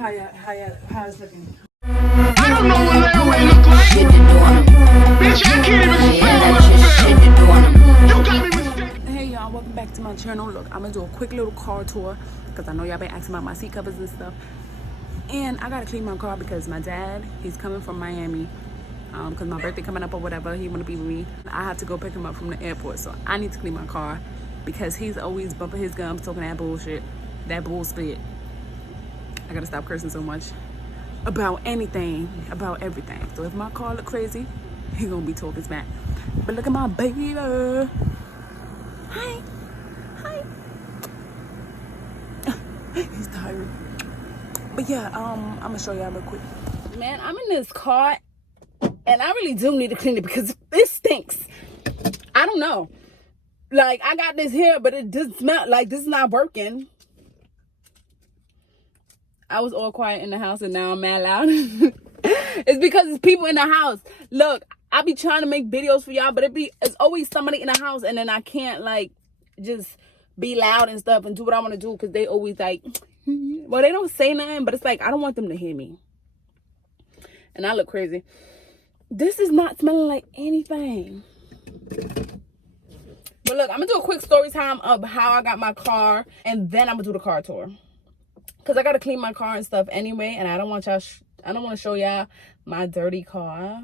How it's looking? I don't know what that way look like. Shit you doing. Bitch, I can't even spell what I feel. You got me mistaken. Hey y'all, welcome back to my channel. Look, I'm gonna do a quick little car tour because I know y'all been asking about my seat covers and stuff. And I gotta clean my car because my dad, he's coming from Miami. Because my birthday coming up or whatever, he wanna be with me. I have to go pick him up from the airport, so I need to clean my car because he's always bumping his gums, talking that bullshit, that bull spit. I gotta stop cursing so much about anything, about everything. So if my car look crazy, he gonna be talking smack. But look at my baby. Hi. He's tired. But yeah, I'm gonna show y'all real quick. Man, I'm in this car and I really do need to clean it because it stinks. I don't know. Like, I got this here, but it does smell like this is not working. I was all quiet in the house and now I'm mad loud. It's because it's people in the house. Look, I be trying to make videos for y'all, but it's always somebody in the house, and then I can't like just be loud and stuff and do what I want to do because they always like, well, they don't say nothing, but it's like I don't want them to hear me. And I look crazy. This is not smelling like anything. But look, I'm gonna do a quick story time of how I got my car, and then I'm gonna do the car tour. Cause I gotta clean my car and stuff anyway, and I don't want y'all. I don't want to show y'all my dirty car.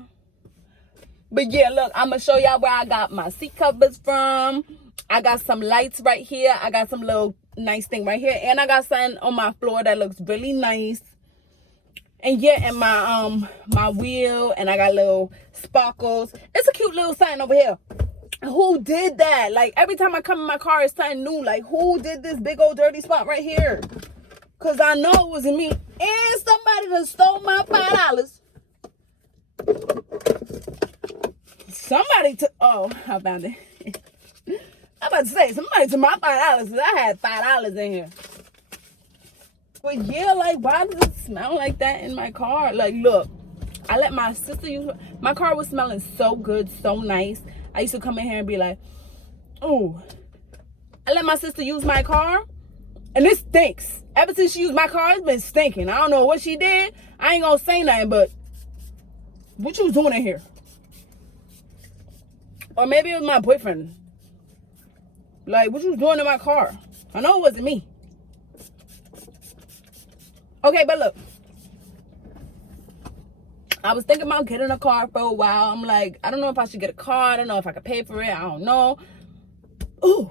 But yeah, look, I'm gonna show y'all where I got my seat covers from. I got some lights right here. I got some little nice thing right here, and I got something on my floor that looks really nice. And yeah, and my wheel, and I got little sparkles. It's a cute little sign over here. Who did that? Like every time I come in my car, it's something new. Like who did this big old dirty spot right here? Cause I know it wasn't me. And somebody done stole my $5. Somebody took, oh, I found it. I'm about to say, somebody took my $5 because I had $5 in here. But yeah, like, why does it smell like that in my car? Like, look, I let my sister use, my car was smelling so good, so nice. I used to come in here and be like, oh, I let my sister use my car. And it stinks. Ever since she used my car, it's been stinking. I don't know what she did. I ain't gonna say nothing, but what you was doing in here? Or maybe it was my boyfriend. Like, what you was doing in my car? I know it wasn't me. Okay, but look. I was thinking about getting a car for a while. I'm like, I don't know if I should get a car. I don't know if I could pay for it. I don't know. Ooh.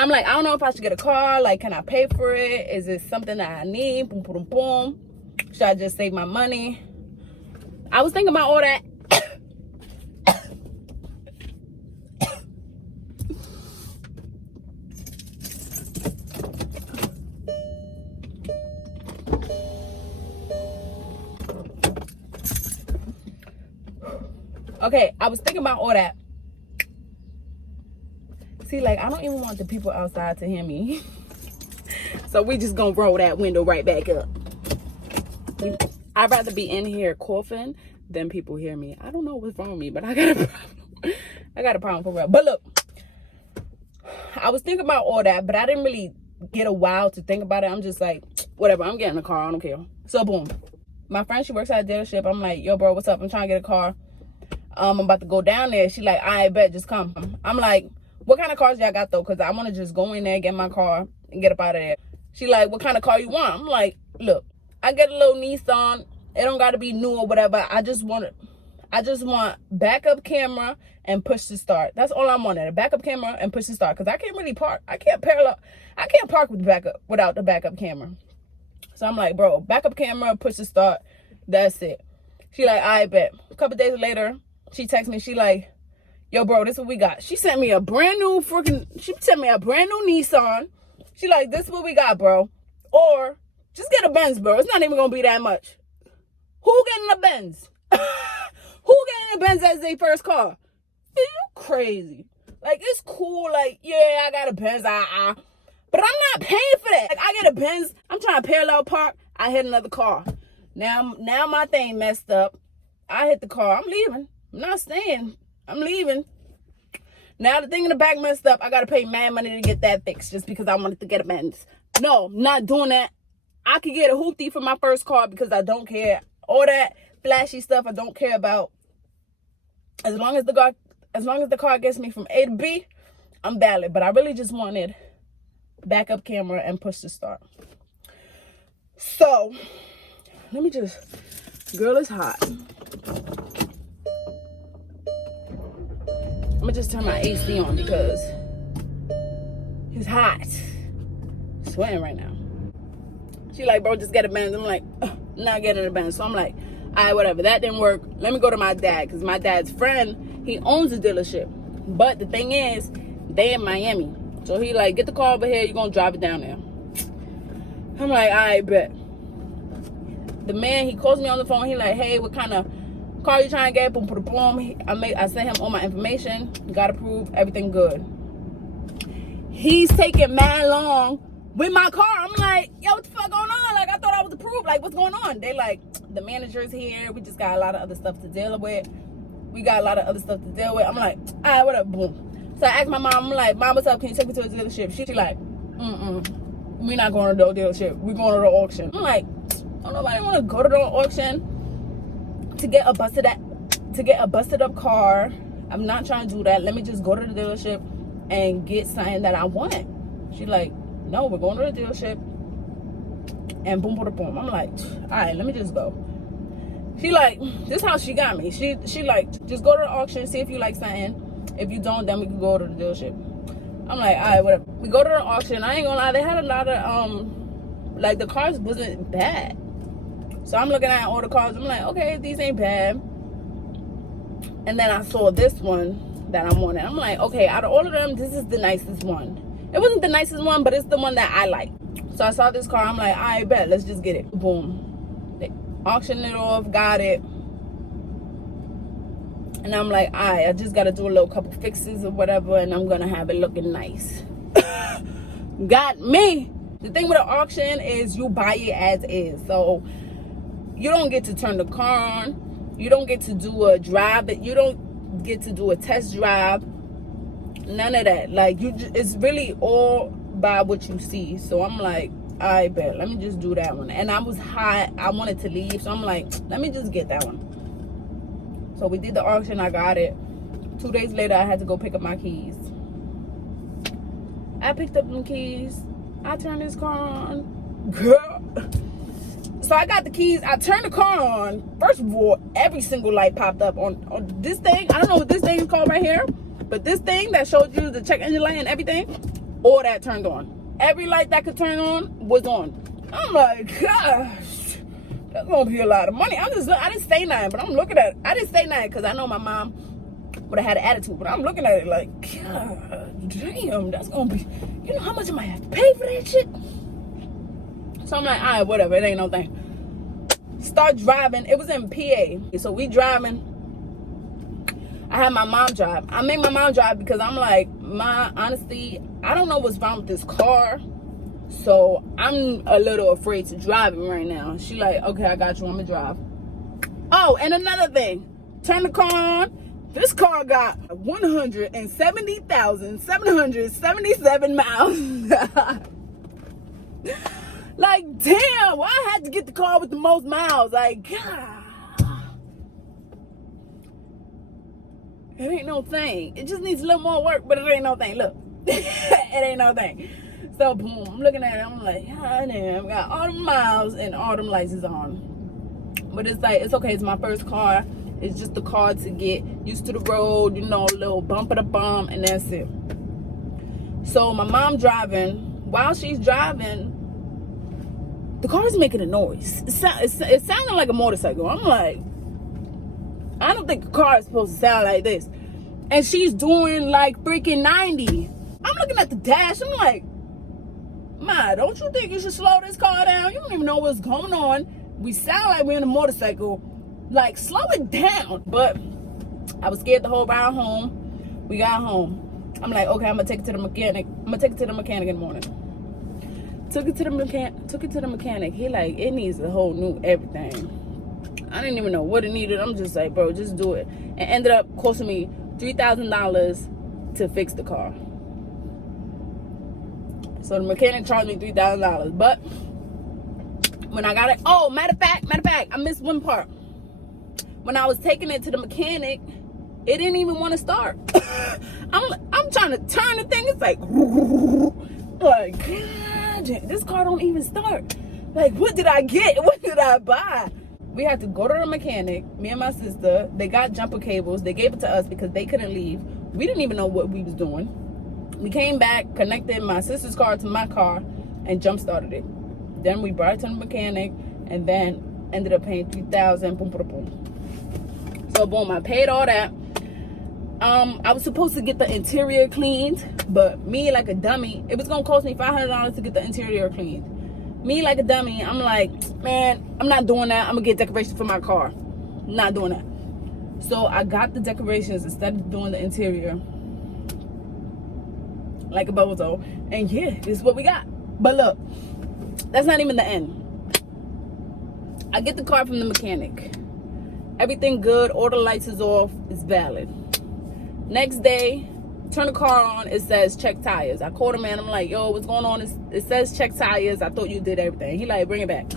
I'm like, I don't know if I should get a car. Like, can I pay for it? Is it something that I need? Boom, boom, boom. Should I just save my money? I was thinking about all that. Okay, I was thinking about all that. See, like, I don't even want the people outside to hear me. So we just gonna roll that window right back up. I'd rather be in here coughing than people hear me. I don't know what's wrong with me, but I got a problem. I got a problem for real. But look, I was thinking about all that, but I didn't really get a while to think about it. I'm just like, whatever, I'm getting a car. I don't care. So boom. My friend, she works at a dealership. I'm like, yo, bro, what's up? I'm trying to get a car. I'm about to go down there. She like, I bet, just come. I'm like, what kind of cars y'all got though? Because I want to just go in there, get my car, and get up out of there. She like, what kind of car you want? I'm like, look, I get a little Nissan. It don't got to be new or whatever. I just want backup camera and push to start. That's all I'm wanting. A backup camera and push to start. Because I can't really park. I can't park with backup without the backup camera. So I'm like, bro, backup camera, push to start. That's it. She like, I bet. A couple days later, she texts me. She like, yo, bro, this is what we got. She sent me a brand new Nissan. She like, this is what we got, bro. Or just get a Benz, bro. It's not even going to be that much. Who getting a Benz? Who getting a Benz as their first car? Are you crazy? Like, it's cool. Like, yeah, I got a Benz. But I'm not paying for that. Like, I get a Benz. I'm trying to parallel park. I hit another car. Now my thing messed up. I hit the car. I'm leaving. I'm not staying. I'm leaving. Now the thing in the back messed up. I got to pay mad money to get that fixed just because I wanted to get a Benz. No, I'm not doing that. I could get a hoopty for my first car because I don't care. All that flashy stuff I don't care about. As long as the car gets me from A to B, I'm valid. But I really just wanted backup camera and push to start. So, let me just, girl, it's hot. I'm gonna just turn my AC on because it's hot. I'm sweating right now. She like, bro, just get a Benz. I'm like, not getting a Benz. So I'm like, all right, whatever. That didn't work. Let me go to my dad because my dad's friend, he owns a dealership. But the thing is, they in Miami. So he like, get the car over here. You're gonna drive it down there. I'm like, all right, bet. The man, he calls me on the phone. He like, hey, what kind of car you trying to get? Boom, boom, boom. I sent him all my information. Got approved. Everything good. He's taking mad long with my car. I'm like, yo, what the fuck going on? Like, I thought I was approved. Like, what's going on? They like, the manager's here. We just got a lot of other stuff to deal with. I'm like, all right, whatever. Boom. So I asked my mom. I'm like, Mom, what's up? Can you take me to a dealership? She like, we not going to the dealership. We going to the auction. I'm like, don't nobody want to go to the auction to get a busted up car. I'm not trying to do that. Let me just go to the dealership and get something that I want. She like, no, we're going to the dealership. And boom, boom, boom. I'm like, all right, let me just go. She like, this how she got me. She like, just go to the auction, see if you like something. If you don't, then we can go to the dealership. I'm like, all right, whatever. We go to the auction. I ain't gonna lie, they had a lot of like the cars wasn't bad. So I'm looking at all the cars. I'm like, okay, these ain't bad. And then I saw this one that I wanted. I'm like, okay, out of all of them, this is the nicest one. It wasn't the nicest one, but it's the one that I like. So I saw this car. I'm like, I bet, let's just get it. Boom. They auctioned it off, got it. And I'm like, I just got to do a little couple fixes or whatever, and I'm going to have it looking nice. Got me. The thing with an auction is you buy it as is. So you don't get to turn the car on. You don't get to do a drive. You don't get to do a test drive. None of that. Like, it's really all by what you see. So I'm like, I bet, let me just do that one. And I was hot. I wanted to leave. So I'm like, let me just get that one. So we did the auction. I got it. 2 days later, I had to go pick up my keys. I picked up them keys. I turned this car on. Girl. So I got the keys. I turned the car on. First of all, every single light popped up on this thing. I don't know what this thing is called right here. But this thing that showed you the check engine light and everything, all that turned on. Every light that could turn on was on. I'm like, gosh, that's gonna be a lot of money. I didn't say nothing, but I'm looking at it. I didn't say nothing because I know my mom would have had an attitude. But I'm looking at it like, God damn, that's gonna be, you know how much I might have to pay for that shit? So I'm like, all right, whatever, it ain't no thing. Start driving. It was in PA. So we driving. I had my mom drive. I made my mom drive because I'm like, honestly, I don't know what's wrong with this car. So I'm a little afraid to drive it right now. She like, okay, I got you. I'm gonna drive. Oh, and another thing. Turn the car on. This car got 170,777 miles. Like, damn, why I had to get the car with the most miles? Like, God. It ain't no thing. It just needs a little more work, but it ain't no thing. Look, it ain't no thing. So, boom, I'm looking at it. I'm like, God damn, got all the miles and all them lights is on. But it's like, it's okay. It's my first car. It's just the car to get used to the road, you know, a little bump of the bump, and that's it. So, my mom driving. While she's driving, the car's making a noise. It sounded like a motorcycle. I'm like, I don't think a car is supposed to sound like this. And she's doing like freaking 90. I'm looking at the dash. I'm like, Ma, don't you think you should slow this car down? You don't even know what's going on. We sound like we're in a motorcycle. Like, slow it down. But I was scared the whole ride home. We got home. I'm like, okay, I'm going to take it to the mechanic. I'm going to take it to the mechanic in the morning. Took it to the mechanic. He like, it needs a whole new everything. I didn't even know what it needed. I'm just like, bro, just do it. And ended up costing me $3,000 to fix the car. So the mechanic charged me $3,000. But when I got it, oh, matter of fact, I missed one part. When I was taking it to the mechanic, it didn't even want to start. I'm trying to turn the thing. It's like, God, this car don't even start. Like, what did I get? What did I buy? We had to go to the mechanic, me and my sister. They got jumper cables. They gave it to us because they couldn't leave. We didn't even know what we was doing. We came back, connected my sister's car to my car, and jump started it. Then we brought it to the mechanic, and then ended up paying $3,000. Boom, boom, boom. So boom, I paid all that. I was supposed to get the interior cleaned, but me like a dummy, it was gonna cost me $500 to get the interior cleaned. Me like a dummy, I'm like, man, I'm not doing that. I'm gonna get decorations for my car. Not doing that. So I got the decorations instead of doing the interior, like a bozo. And yeah, this is what we got. But look, that's not even the end. I get the car from the mechanic. Everything good, all the lights is off, it's valid. Next day, turn the car on, it says check tires. I called him and I'm like, yo, what's going on? It says check tires. I thought you did everything. He like, bring it back.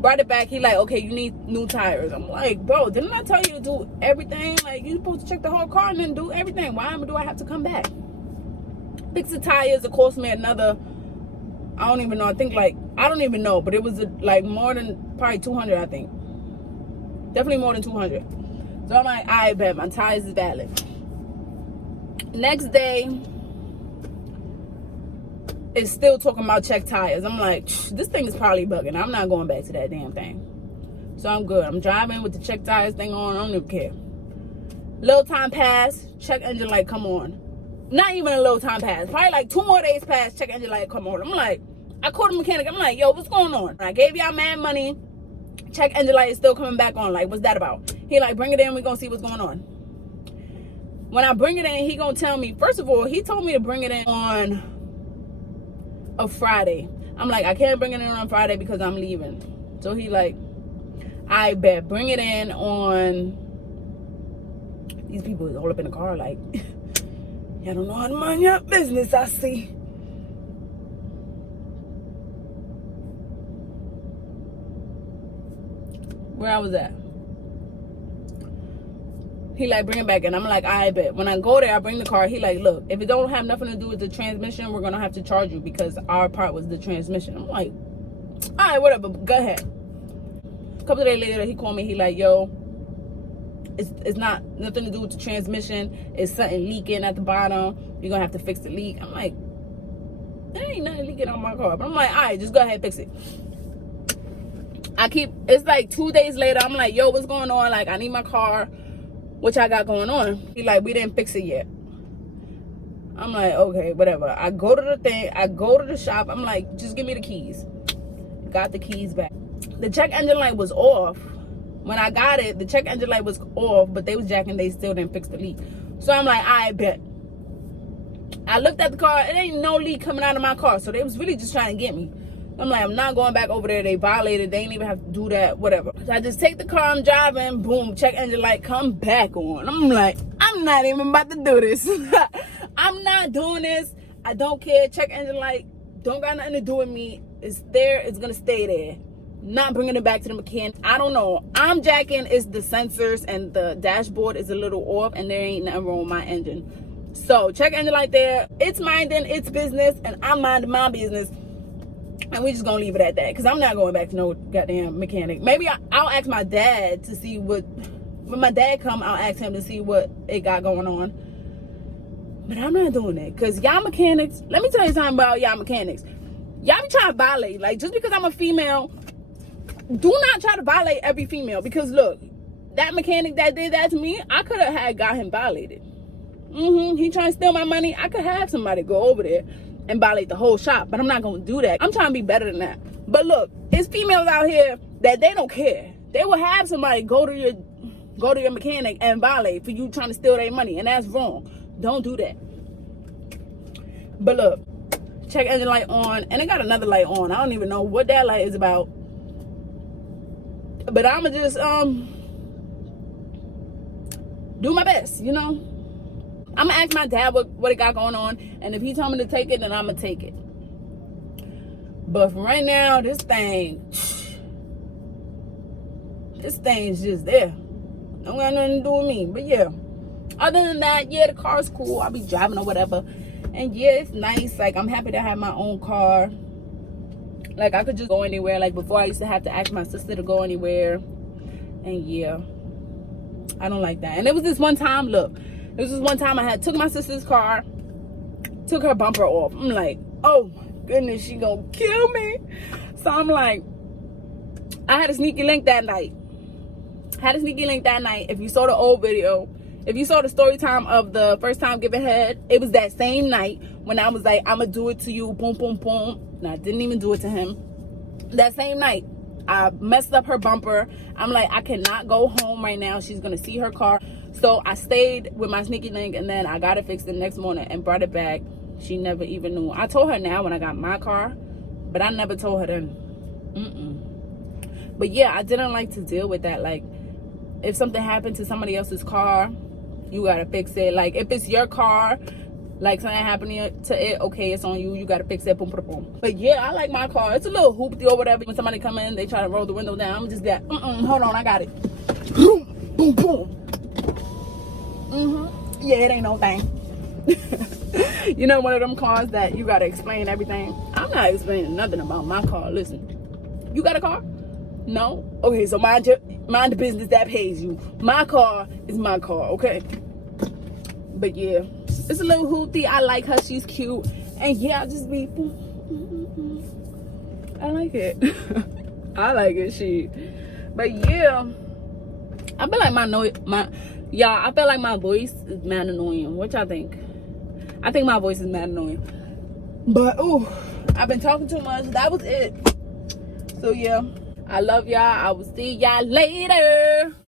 Brought it back. He like, okay, you need new tires. I'm like, bro, didn't I tell you to do everything? Like, you supposed to check the whole car and then do everything. Why do I have to come back? Fix the tires. It cost me another, I don't even know. I don't even know, but it was like more than probably 200, I think. Definitely more than 200. So I'm like, I bet my tires is valid. Next day, it's still talking about check tires. I'm like, this thing is probably bugging. I'm not going back to that damn thing. So I'm good. I'm driving with the check tires thing on. I don't even care. Little time passed. Check engine light come on. Not even a little time passed. Probably like 2 more days passed. Check engine light come on. I'm like, I called the mechanic. I'm like, yo, what's going on? I gave y'all mad money. Check engine light is still coming back on. Like, what's that about? He like, bring it in. We're going to see what's going on. When I bring it in, he going to tell me. First of all, he told me to bring it in on a Friday. I'm like, I can't bring it in on Friday because I'm leaving. So he like, I bet. Bring it in on... These people is all up in the car like, y'all don't know how to mind your business, I see. Where I was at. He like, bring it back in. I'm like, I bet. When I go there, I bring the car. He like, look, if it don't have nothing to do with the transmission, we're gonna have to charge you because our part was the transmission. I'm like, all right, whatever, go ahead. A couple of days later, he called me. He like, yo, it's not nothing to do with the transmission. It's something leaking at the bottom. You're gonna have to fix the leak. I'm like, there ain't nothing leaking on my car. But I'm like, all right, just go ahead and fix it. It's like 2 days later, I'm like, yo, what's going on? Like, I need my car, which I got going on. He like, we didn't fix it yet. I'm like, okay, whatever. I go to the shop. I'm like, just give me the keys. Got the keys back. The check engine light was off. When I got it, the check engine light was off, but they was jacking, they still didn't fix the leak. So I'm like, I bet. I looked at the car, it ain't no leak coming out of my car. So they was really just trying to get me. I'm like, I'm not going back over there. They violated. They ain't even have to do that, whatever. So I just take the car, I'm driving, boom, check engine light, come back on. I'm like, I'm not even about to do this. I'm not doing this. I don't care. Check engine light don't got nothing to do with me. It's there. It's going to stay there. Not bringing it back to the mechanic. I don't know. I'm jacking. It's the sensors and the dashboard is a little off and there ain't nothing wrong with my engine. So check engine light there. It's minding its business and I'm minding my business. And we just gonna leave it at that because I'm not going back to no goddamn mechanic. Maybe I'll ask my dad to see what, when my dad come, I'll ask him to see what it got going on. But I'm not doing that because y'all mechanics, let me tell you something about y'all mechanics. Y'all be trying to violate. Like, just because I'm a female, do not try to violate every female. Because look, that mechanic that did that to me, I could have got him violated. He trying to steal my money. I could have somebody go over there and violate the whole shop, but I'm not gonna do that. I'm trying to be better than that. But look, it's females out here that they don't care. They will have somebody go to your mechanic and violate for you trying to steal their money, and that's wrong. Don't do that. But look, check engine light on, and it got another light on. I don't even know what that light is about. But I'ma just do my best, you know. I'ma ask my dad what it got going on, and if he told me to take it, then I'ma take it. But for right now, this thing's just there. Don't got nothing to do with me. But yeah, other than that, yeah, the car's cool. I'll be driving or whatever. And yeah, it's nice. Like, I'm happy to have my own car. Like, I could just go anywhere. Like, before I used to have to ask my sister to go anywhere. And yeah, I don't like that. And it was this one time, look, it was this one time I took my sister's car, took her bumper off. I'm like, oh my goodness, she gonna kill me. So I'm like, I had a sneaky link that night. If you saw the old video, if you saw the story time of the first time giving head, it was that same night when I was like, I'm gonna do it to you, boom, boom, boom. And I didn't even do it to him. That same night, I messed up her bumper. I'm like, I cannot go home right now. She's gonna see her car. So I stayed with my sneaky link, and then I got it fixed the next morning and brought it back. She never even knew. I told her now when I got my car, but I never told her then. But yeah, I didn't like to deal with that. Like, if something happened to somebody else's car, you gotta fix it. Like, if it's your car, like something happened to it, okay, it's on you. You gotta fix it. Boom, boom, boom. But yeah, I like my car. It's a little hoopty or whatever. When somebody come in, they try to roll the window down. I'm just that. Hold on, I got it. Boom, boom, boom. Yeah, it ain't no thing. You know, one of them cars that you gotta explain everything. I'm not explaining nothing about my car. Listen, you got a car? No? Okay, so mind the business that pays you. My car is my car, okay? But yeah, it's a little hooty. I like her. She's cute. And yeah, I just be, I like it. I like it, she. But yeah, I feel like I feel like my voice is mad annoying. What y'all think? I think my voice is mad annoying. But, ooh, I've been talking too much. That was it. So yeah, I love y'all. I will see y'all later.